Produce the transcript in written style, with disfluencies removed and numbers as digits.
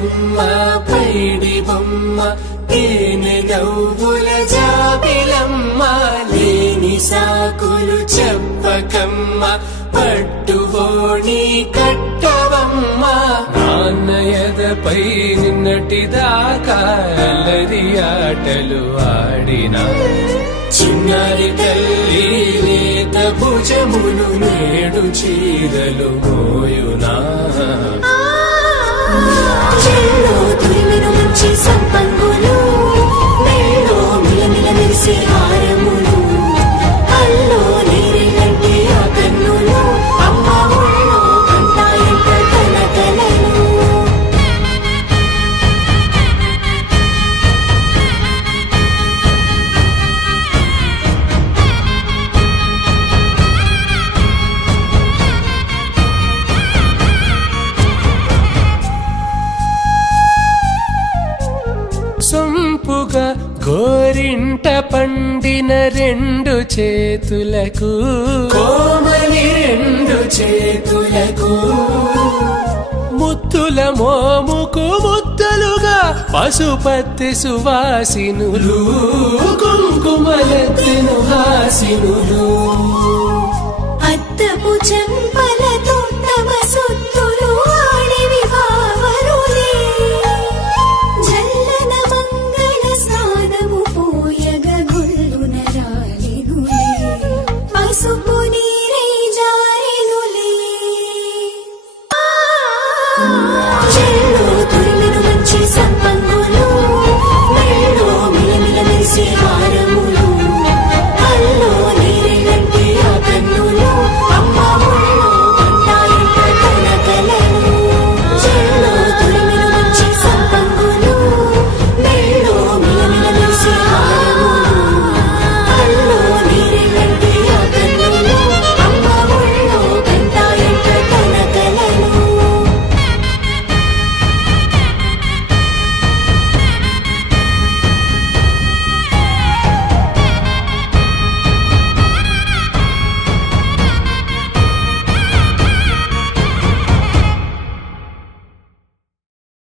బుజ్జమ్మ పైడి బొమ్మ తేనె నవ్వుల జాబిలమ్మ లేని సాకులు చెప్పకమ్మ పట్టువోణి కట్టవమ్మ నాన్నయదపై నిన్నటిదాకా అల్లరి ఆటలు ఆడినా చిన్నారి తల్లి లేత భుజములు నేడు చీరలు మోయునా మంచి సంపంగులు మేలో మిలమిల మెరిసే హారములు అల్లో నీరిలంటే ఆ కన్నులు అమ్మ ఊళ్ళో కంటాయంట కలకలను సొంపుగా గోరింట పండిన రెండు చేతులకు కోమలి రెండు చేతులకు ముత్తుల మోముకు ముద్దలుగా పశుపతి సువాసినులు కుంకుమలెత్తెను హాసినులు అద్దపు చెమ్మ